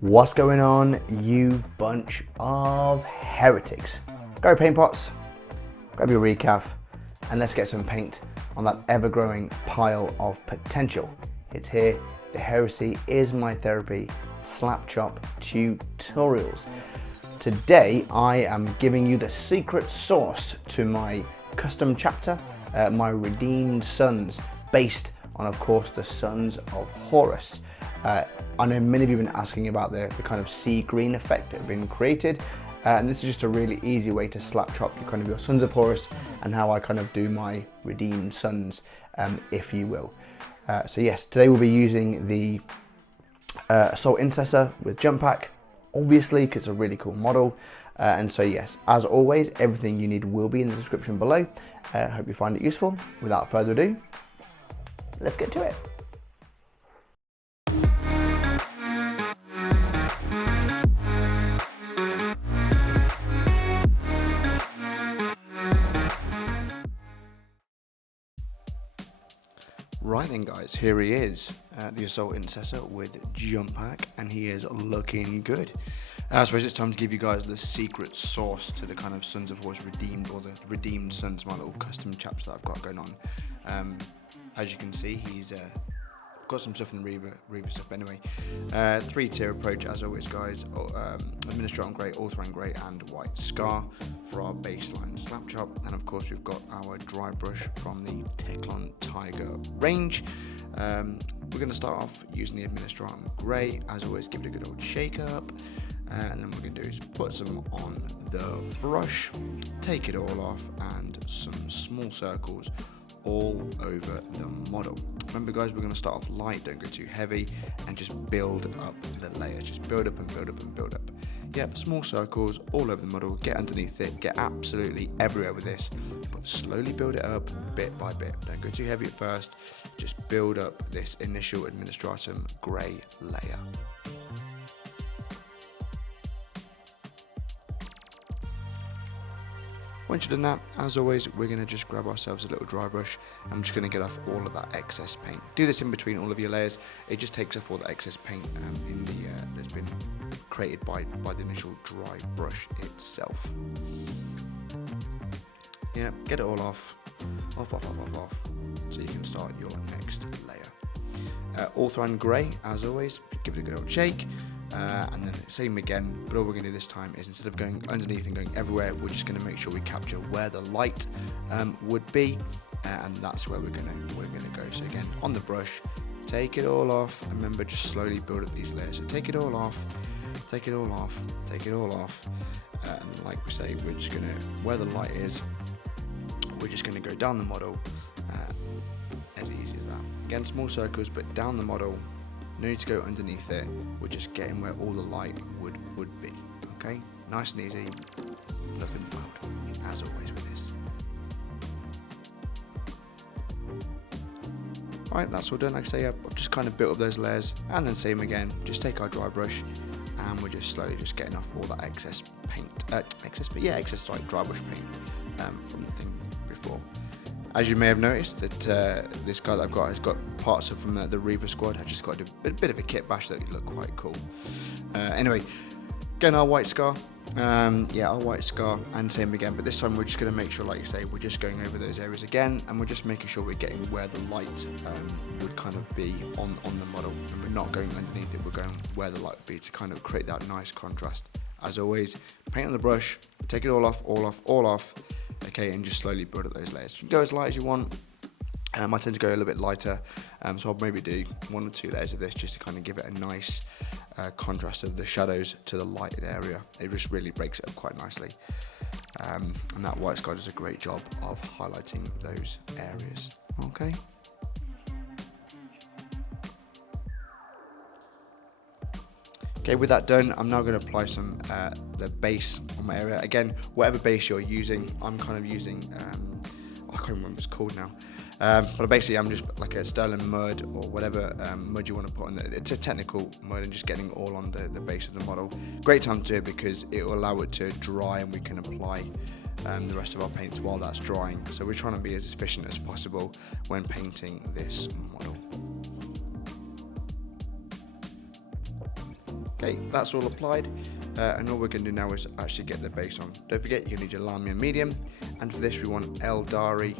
What's going on, you bunch of heretics? Grab your paint pots, grab your recaf, and let's get some paint on that ever-growing pile of potential. It's here. The Heresy is my therapy Slapchop tutorials. Today I am giving you the secret sauce to my custom chapter, my redeemed sons, based on, of course, the sons of Horus. I know many of you have been asking about the kind of sea green effect that have been created, and this is just a really easy way to Slapchop your sons of Horus and how I kind of do my redeemed sons, if you will. So yes, today we'll be using the Assault Intercessor with jump pack, obviously, because it's a really cool model. And so yes, as always, everything you need will be in the description below. Hope you find it useful. Without further ado, let's get to it. Right then guys, here he is, the Assault Intercessor with jump pack, and he is looking good. I suppose it's time to give you guys the secret sauce to the kind of Sons of Horus redeemed, or the redeemed sons, my little custom chaps that I've got going on. As you can see, he's got some stuff in the Reaver stuff anyway. 3-tier approach as always guys, Administratum Grey, Ulthuan Grey and White Scar for our baseline Slapchop, and of course we've got our dry brush from the Techlon Tiger range. We're going to start off using the Administratum Grey, as always give it a good old shake up, and then what we're going to do is put some on the brush, take it all off, and some small circles all over the model. Remember guys, we're going to start off light, don't go too heavy, and just build up the layers. Just build up and build up and build up. Yep, small circles all over the model, get underneath it, get absolutely everywhere with this, but slowly build it up bit by bit. Don't go too heavy at first, just build up this initial Administratum Grey layer. Once you've done that, as always, we're going to just grab ourselves a little dry brush. I'm just going to get off all of that excess paint. Do this in between all of your layers. It just takes off all the excess paint that's been created by the initial dry brush itself. Yeah, get it all off, so you can start your next layer. Ulthuan Grey, as always, give it a good old shake. And then same again, but all we're going to do this time is, instead of going underneath and going everywhere, we're just going to make sure we capture where the light would be, and that's where we're going to go. So again, on the brush, take it all off, and remember, just slowly build up these layers. So take it all off, take it all off, take it all off, and like we say, we're just going to, where the light is, we're just going to go down the model, as easy as that. Again, small circles, but down the model. No need to go underneath it, we're just getting where all the light would be, okay? Nice and easy, nothing wild, as always with this. Alright, that's all done. Like I say, I've just kind of built up those layers, and then same again, just take our dry brush, and we're just slowly just getting off all that excess paint, excess like dry brush paint from the thing before. As you may have noticed, that this guy that I've got has got parts from the Reaver squad. I just got a bit of a kit bash that looked quite cool. Anyway, getting our White Scar. Our White Scar, and same again, but this time we're just going to make sure, like I say, we're just going over those areas again, and we're just making sure we're getting where the light would kind of be on the model, and we're not going underneath it, we're going where the light would be to kind of create that nice contrast. As always, paint on the brush, take it all off, okay, and just slowly build up those layers. You can go as light as you want. I tend to go a little bit lighter, so I'll maybe do 1 or 2 layers of this just to kind of give it a nice contrast of the shadows to the lighted area. It just really breaks it up quite nicely, and that White Scar does a great job of highlighting those areas. Okay. Okay, with that done, I'm now going to apply some the base on my area. Again, whatever base you're using, I'm kind of using, I can't remember what it's called now. But basically, I'm just like a sterling mud or whatever mud you want to put on it. It's a technical mud, and just getting all on the base of the model. Great time to do it because it will allow it to dry, and we can apply the rest of our paints while that's drying. So we're trying to be as efficient as possible when painting this model. Okay, that's all applied, and all we're going to do now is actually get the base on. Don't forget, you need your Lamia medium, and for this we want the Aeldari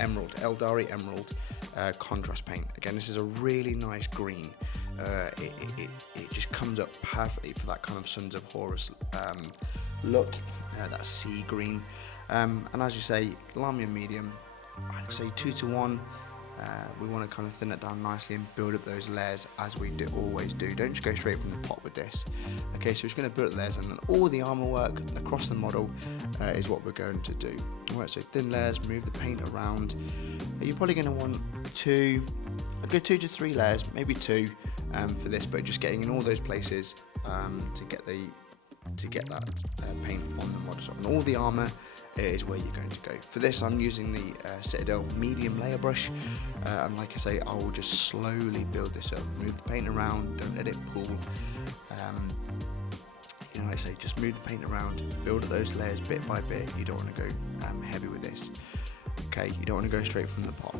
Emerald contrast paint. Again, this is a really nice green. It just comes up perfectly for that kind of Sons of Horus look, that sea green. And as you say, Lamia medium, I'd say 2 to 1. We want to kind of thin it down nicely and build up those layers as we always do. Don't just go straight from the pot with this. Okay, so we're just going to build up layers, and then all the armor work across the model is what we're going to do. Alright, so thin layers, move the paint around. You're probably going to want I'd go 2 to 3 layers, maybe 2 for this, but just getting in all those places to get that paint on the model. So on all the armor is where you're going to go. For this, I'm using the Citadel medium layer brush, and like I say, I will just slowly build this up. Move the paint around, don't let it pool. Like I say, just move the paint around, build up those layers bit by bit. You don't want to go heavy with this. Okay, you don't want to go straight from the pot.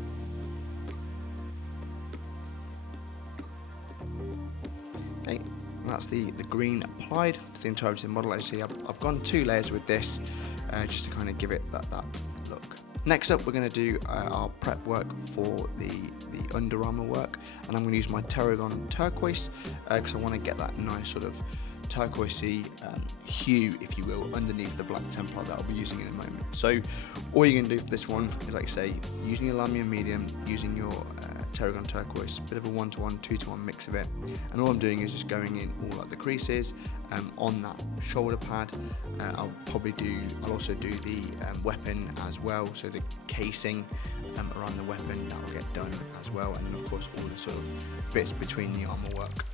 Okay, that's the green applied to the entirety of the model. As you see, I've gone 2 layers with this, just to kind of give it that look. Next up, we're going to do our prep work for the Under Armour work, and I'm going to use my Terradon Turquoise because I want to get that nice sort of turquoisey hue, if you will, underneath the Black Templar that I'll be using in a moment. So all you're going to do for this one is, like I say, using your Lamia medium, using your Terradon Turquoise, a bit of a 1-to-1, 2-to-1 mix of it, and all I'm doing is just going in all like the creases on that shoulder pad. I'll also do the weapon as well, so the casing around the weapon, that will get done as well, and then of course all the sort of bits between the armor work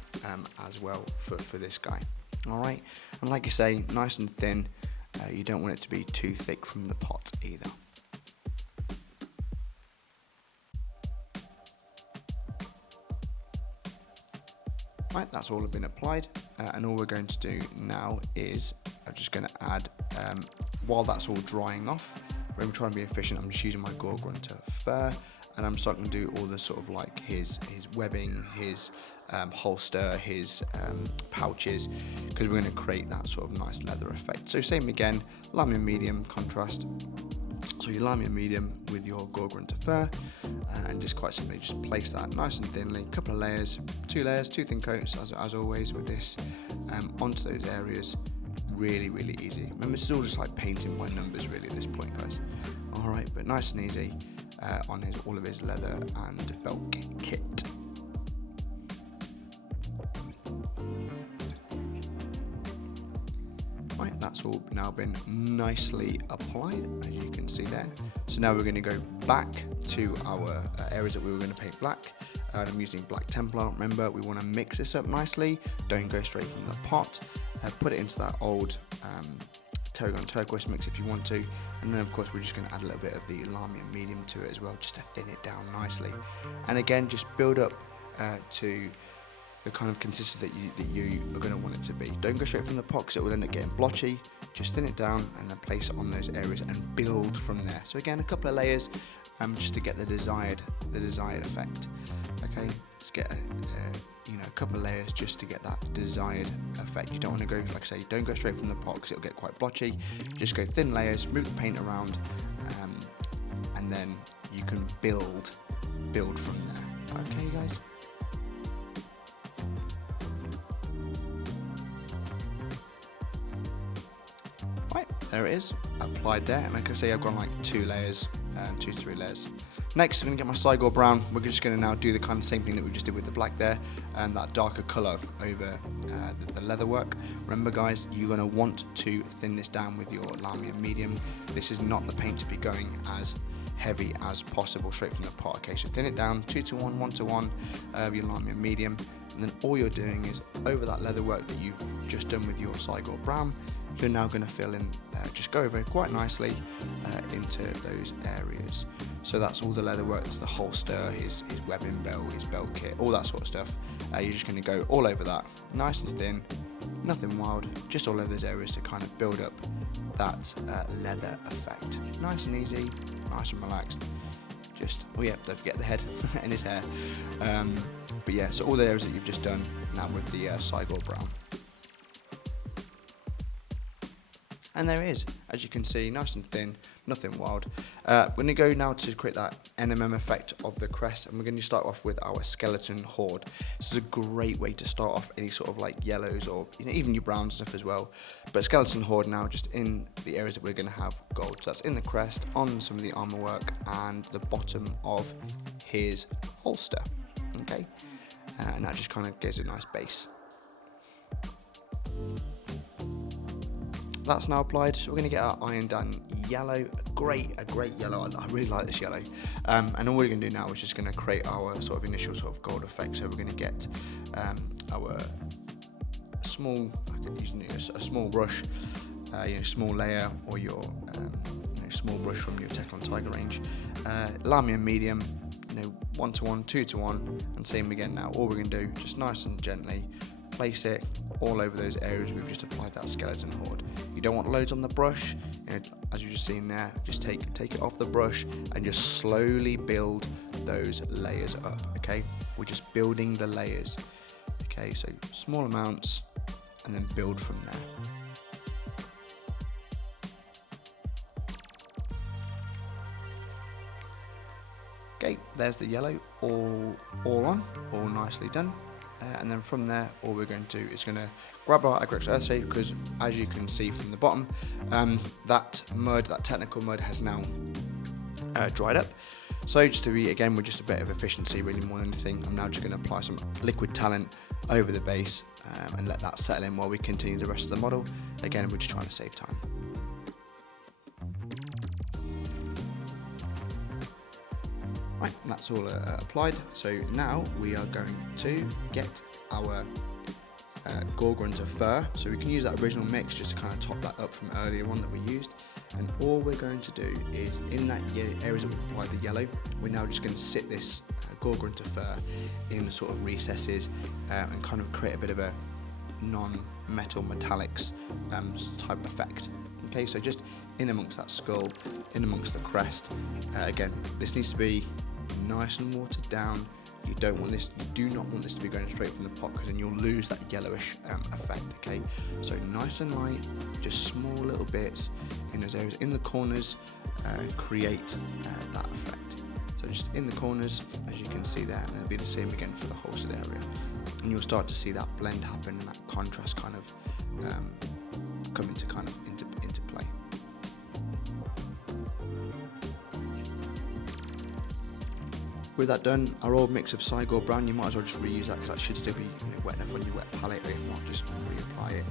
as well for this guy. Alright, and like I say, nice and thin. You don't want it to be too thick from the pot either. Right, that's all been applied, and all we're going to do now is I'm just going to add, while that's all drying off, we're going to try and be efficient. I'm just using my Gor-grunta Fur, and I'm starting to do all the sort of like his webbing, his holster, his pouches, because we're going to create that sort of nice leather effect. So same again, Lamia medium contrast. So your Lamia medium with your Gor-grunta Fur, and just quite simply just place that nice and thinly, a couple of layers, 2 thin coats as always with this, onto those areas. Really easy. Remember, this is all just like painting by numbers really at this point, guys. Alright, but nice and easy on all of his leather and belt kit. Right, that's all now been nicely applied, as you can see there. So now we're going to go back to our areas that we were going to paint black. I'm using Black Templar. Remember, we want to mix this up nicely. Don't go straight from the pot. Put it into that old Terradon Turquoise mix if you want to, and then of course we're just going to add a little bit of the Lamia medium to it as well, just to thin it down nicely. And again, just build up to the kind of consistency that you are going to want it to be. Don't go straight from the pot because it will end up getting blotchy. Just thin it down and then place it on those areas and build from there. So again, a couple of layers just to get the desired effect. Okay, just get a couple of layers just to get that desired effect. You don't want to go, like I say, don't go straight from the pot because it'll get quite blotchy. Just go thin layers, move the paint around, and then you can build from there. Okay, guys. Right, there it is, applied there. And like I say, I've gone like 2 layers, 2 to 3 layers. Next, I'm going to get my Cygor Brown. We're just going to now do the kind of same thing that we just did with the black there, and that darker colour over the leather work. Remember, guys, you're going to want to thin this down with your Lamia medium. This is not the paint to be going as heavy as possible straight from the pot. Okay, so thin it down, 2-to-1, 1-to-1 your Lamia medium, and then all you're doing is over that leather work that you've just done with your Cygor Brown, you're now going to fill in, just go over quite nicely into those areas. So that's all the leather work, it's the holster, his webbing belt, his belt kit, all that sort of stuff. You're just going to go all over that, nice and thin, nothing wild, just all over those areas to kind of build up that leather effect. Nice and easy, nice and relaxed. just, oh yeah, don't forget the head and his hair. But yeah, so all the areas that you've just done now with the Cygor Brown. And there it is, as you can see, nice and thin, nothing wild. We're going to go now to create that NMM effect of the crest, and we're going to start off with our skeleton horde. This is a great way to start off any sort of like yellows or even your brown stuff as well. But skeleton horde now just in the areas that we're going to have gold. So that's in the crest, on some of the armor work, and the bottom of his holster. Okay, and that just kind of gives a nice base. That's now applied, so we're going to get our Iyanden Yellow, a great yellow. I really like this yellow. And all we're going to do now is just going to create our sort of initial sort of gold effect. So we're going to get our small, a small brush, small layer, or your small brush from your Techlon Tiger range. Lamy and medium, 1 to 1, 2 to 1, and same again now. All we're going to do, just nice and gently, place it all over those areas we've just applied that skeleton horde. You don't want loads on the brush, as you've just seen there, just take it off the brush and just slowly build those layers up, okay? We're just building the layers, okay? So small amounts and then build from there. Okay, there's the yellow, all on, all nicely done. And then from there, all we're going to do is going to grab our Agrax Earthshade, because as you can see from the bottom, that technical mud has now dried up. So just to be, again, with just a bit of efficiency really more than anything, I'm now just going to apply some liquid talent over the base and let that settle in while we continue the rest of the model. Again, we're just trying to save time. Right, that's all applied. So now we are going to get our Gor-grunta Fur. So we can use that original mix just to kind of top that up from earlier on that we used. And all we're going to do is, in that areas that we applied the yellow, we're now just going to sit this Gor-grunta Fur in the sort of recesses and kind of create a bit of a non-metal metallics type effect. Okay, so just in amongst that skull, in amongst the crest. Again, this needs to be nice and watered down. You do not want this to be going straight from the pot, because then you'll lose that yellowish effect. Okay, so nice and light, just small little bits in those areas. In the corners, create that effect. So just in the corners, as you can see there, and it'll be the same again for the holstered area. And you'll start to see that blend happen and that contrast kind of come into play. With that done, our old mix of Cygor Brown, you might as well just reuse that, because that should still be wet enough on your wet palette, or if not, just reapply it.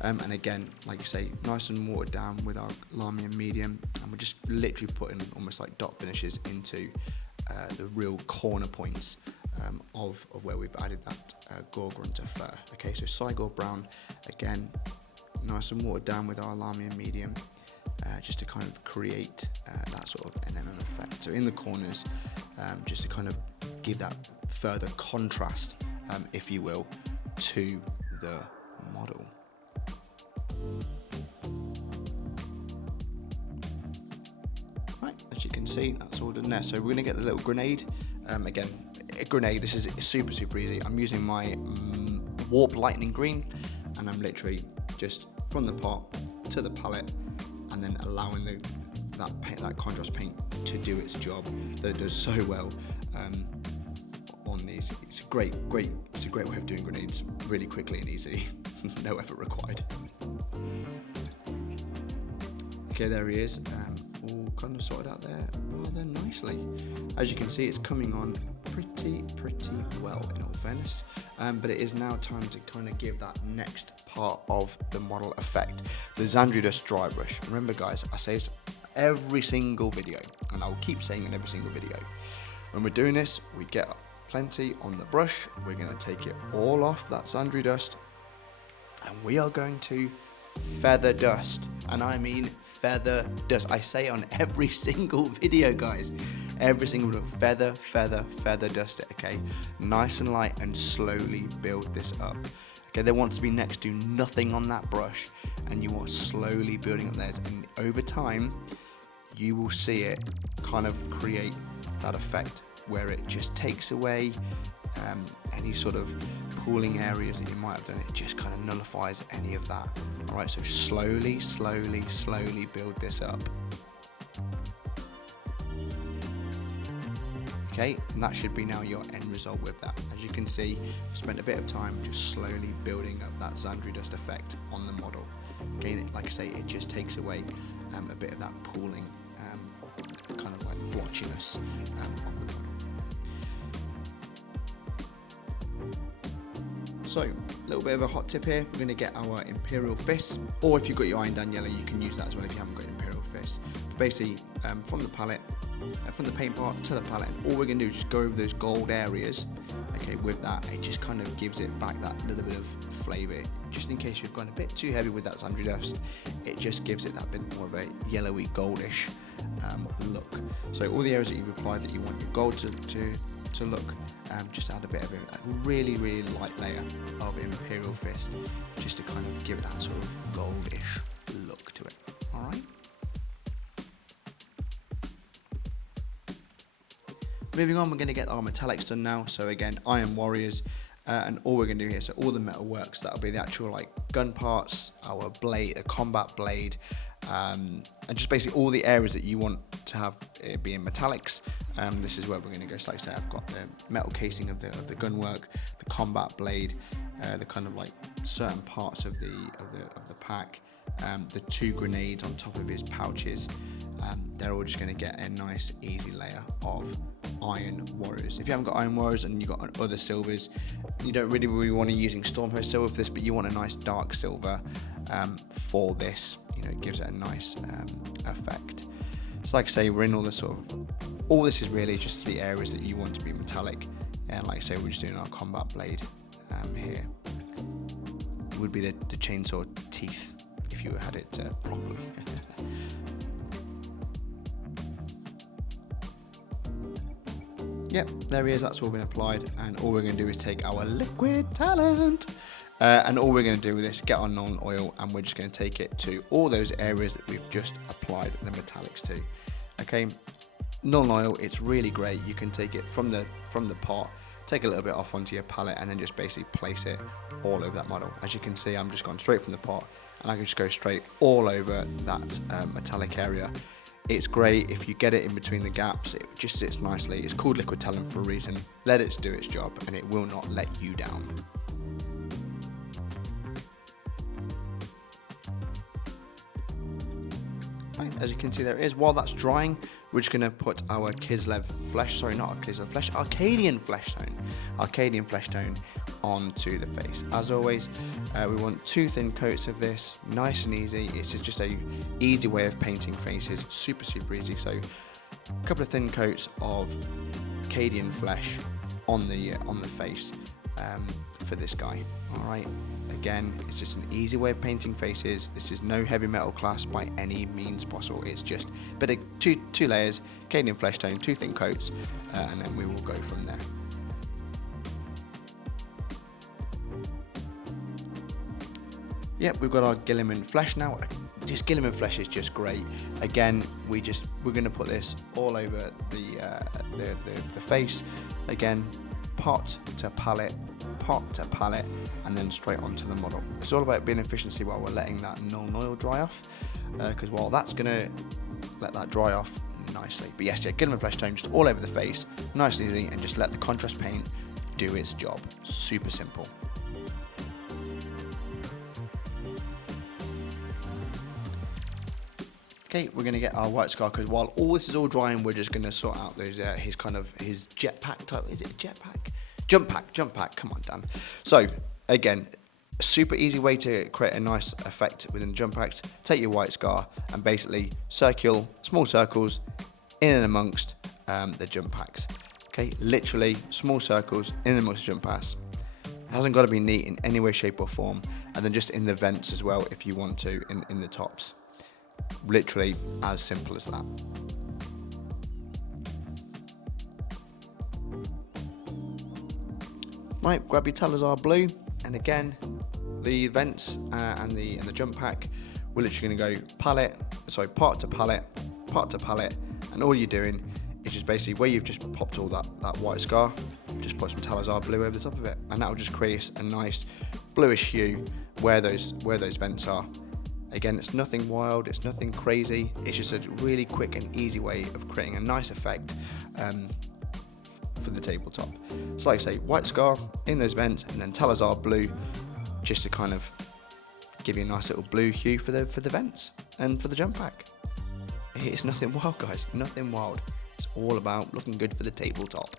And again, like you say, nice and watered down with our Lamy and medium, and we're just literally putting almost like dot finishes into the real corner points of where we've added that Gor-grunta Fur. Okay, so Cygor Brown, again, nice and watered down with our Lamy and medium, just to kind of create that sort of NMM effect. So in the corners, just to kind of give that further contrast, if you will, to the model. Right, as you can see, that's all done there. So we're going to get the little grenade. Again, a grenade, this is super easy. I'm using my Warp Lightning Green, and I'm literally just from the pot to the palette, and then allowing that contrast paint to do its job that it does so well on these. It's a great way of doing grenades really quickly and easy. No effort required. Okay, there he is, all kind of sorted out there rather nicely. As you can see, it's coming on pretty well, in all fairness, but it is now time to kind of give that next part of the model effect, the Zandhri Dust Drybrush. Remember guys, I say this every single video, and I'll keep saying in every single video, when we're doing this, we get plenty on the brush, we're going to take it all off that Zandhri Dust, and we are going to feather dust, and I mean feather dust. I say it on every single video guys, every single video, feather dust it, okay, nice and light, and slowly build this up. Okay, there wants to be next to nothing on that brush, and you are slowly building up theirs, and over time you will see it kind of create that effect where it just takes away any sort of pooling areas that you might have done. It just kind of nullifies any of that. All right, so slowly build this up. Okay, and that should be now your end result with that. As you can see, I've spent a bit of time just slowly building up that Zandhri Dust effect on the model. Again, like I say, it just takes away a bit of that pooling, kind of like blotchiness of the model. So, a little bit of a hot tip here, we're going to get our Imperial Fist, or if you've got your Iyanden Yellow, you can use that as well if you haven't got Imperial Fist. But basically, from the palette, from the paint part to the palette, and all we're going to do is just go over those gold areas. Okay, with that, it just kind of gives it back that little bit of flavour. Just in case you've gone a bit too heavy with that Zandhri Dust, it just gives it that bit more of a yellowy, goldish look. So all the areas that you've applied that you want your gold to look, just add a bit of a really light layer of Imperial Fist, just to kind of give it that sort of goldish look to it. All right. Moving on, we're going to get our metallics done now. So again, Iron Warriors, and all we're going to do here, so all the metal works, that'll be the actual like gun parts, our blade, the combat blade, and just basically all the areas that you want to have it be in metallics. This is where we're going to go. So like I say, I've got the metal casing of the gun work, the combat blade, the kind of like certain parts of the pack, the 2 grenades on top of his pouches. They're all just going to get a nice easy layer of Iron Warriors. If you haven't got Iron Warriors and you've got other silvers, you don't really want to using Stormhost Silver for this, but you want a nice dark silver for this. You know, it gives it a nice effect. So like I say, we're in all this all this is really just the areas that you want to be metallic, and like I say, we're just doing our combat blade here. It would be the chainsaw teeth if you had it properly. Yep, there he is, that's all been applied, and all we're going to do is take our liquid talent, and all we're going to do with this, get our Nuln Oil, and we're just going to take it to all those areas that we've just applied the metallics to. Okay, Nuln Oil, it's really great. You can take it from the pot, take a little bit off onto your palette, and then just basically place it all over that model. As you can see, I'm just gone straight from the pot, and I can just go straight all over that metallic area. It's great if you get it in between the gaps, it just sits nicely. It's called liquid talent for a reason. Let it do its job and it will not let you down. Right, as you can see there it is. While that's drying, we're just going to put our Kislev Flesh, sorry, not our Kislev Flesh, Cadian Fleshtone onto the face. As always, we want 2 thin coats of this, nice and easy. It's just a easy way of painting faces, super easy. So a couple of thin coats of Cadian Flesh on the face for this guy. All right. Again, it's just an easy way of painting faces. This is no heavy metal class by any means possible. It's just a bit of two layers, Cadian Fleshtone, 2 thin coats, and then we will go from there. Yep, we've got our Guilliman Flesh now. Just Guilliman Flesh is just great. Again, we're going to put this all over the face. Again, pot to palette, and then straight onto the model. It's all about being efficiency while we're letting that Nuln Oil dry off, because while that's going to let that dry off nicely. But yes, yeah, Guilliman Flesh just all over the face, nice and easy, and just let the contrast paint do its job. Super simple. Okay, we're going to get our white scar, because while all this is all drying, we're just going to sort out those his jetpack type. Is it a jetpack? Jump pack. Come on, Dan. So again, super easy way to create a nice effect within the jump packs. Take your white scar and basically small circles in and amongst the jump packs. Okay, literally small circles in and amongst the jump packs. It hasn't got to be neat in any way, shape, or form. And then just in the vents as well, if you want to, in the tops. Literally as simple as that. Right, grab your Talazar blue, and again, the vents and the jump pack, we're literally going to go pot to palette, pot to palette, and all you're doing is just basically where you've just popped all that white scar, just put some Talazar blue over the top of it, and that will just create a nice bluish hue where those vents are. Again, it's nothing wild, it's nothing crazy, it's just a really quick and easy way of creating a nice effect for the tabletop. So like I say, white scar in those vents, and then Talazar blue, just to kind of give you a nice little blue hue for the vents and for the jump pack. It's nothing wild, guys, nothing wild. It's all about looking good for the tabletop.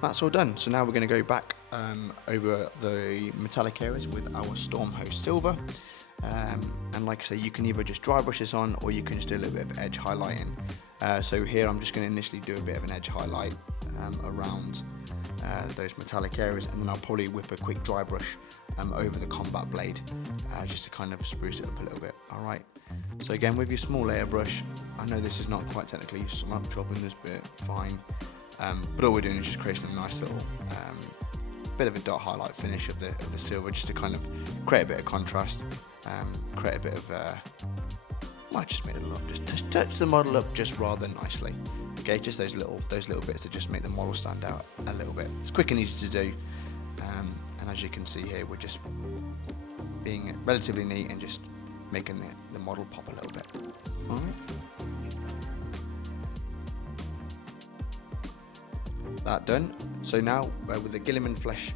That's all done. So now we're going to go back over the metallic areas with our Stormhost Silver. And like I say, you can either just dry brush this on, or you can just do a little bit of edge highlighting. So here I'm just going to initially do a bit of an edge highlight around those metallic areas, and then I'll probably whip a quick dry brush over the combat blade just to kind of spruce it up a little bit. Alright, so again, with your small layer brush, I know this is not quite technically Slapchop in this bit, fine, but all we're doing is just creating a nice little bit of a dot highlight finish of the silver, just to kind of create a bit of contrast, create a bit of might just make it look, just touch the model up just rather nicely. Okay, just those little bits that just make the model stand out a little bit. It's quick and easy to do, and as you can see here, we're just being relatively neat and just making the model pop a little bit. All right. That done. So now with the Guilliman Flesh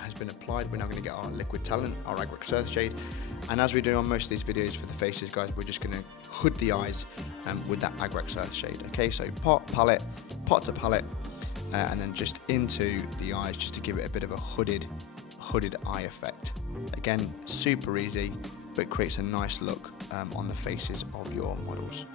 has been applied, we're now going to get our liquid talent, our Agrax Earthshade, and as we do on most of these videos for the faces, guys, we're just going to hood the eyes with that Agrax Earthshade. Okay, so pot to palette, and then just into the eyes, just to give it a bit of a hooded eye effect. Again, super easy, but creates a nice look on the faces of your models.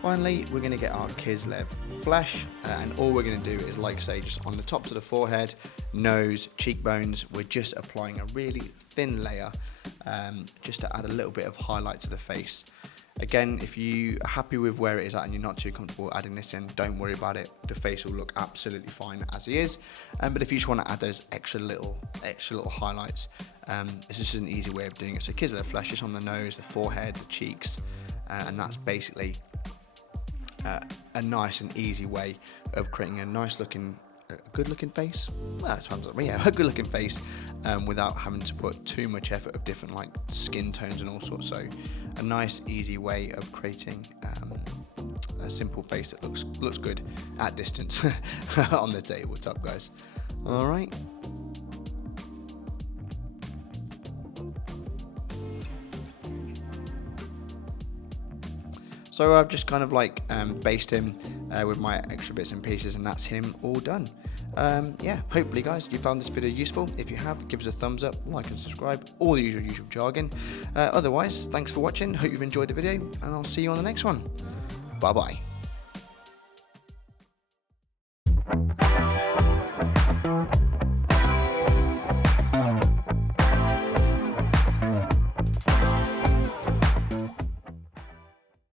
Finally, we're going to get our Kislev Flesh, and all we're going to do is, like I say, just on the tops of the forehead, nose, cheekbones, we're just applying a really thin layer just to add a little bit of highlight to the face. Again, if you are happy with where it is at and you're not too comfortable adding this in, don't worry about it. The face will look absolutely fine as it is. But if you just want to add those extra little highlights, it's just an easy way of doing it. So Kislev Flesh just on the nose, the forehead, the cheeks, and that's basically a nice and easy way of creating a nice looking, good looking face. Well, that sounds like, yeah, a good looking face without having to put too much effort of different like skin tones and all sorts. So a nice easy way of creating a simple face that looks good at distance on the tabletop, guys. All right. So I've just kind of like based him with my extra bits and pieces, and that's him all done. Yeah, hopefully guys, you found this video useful. If you have, give us a thumbs up, like and subscribe, all the usual YouTube jargon. Otherwise, thanks for watching, hope you've enjoyed the video, and I'll see you on the next one. Bye bye.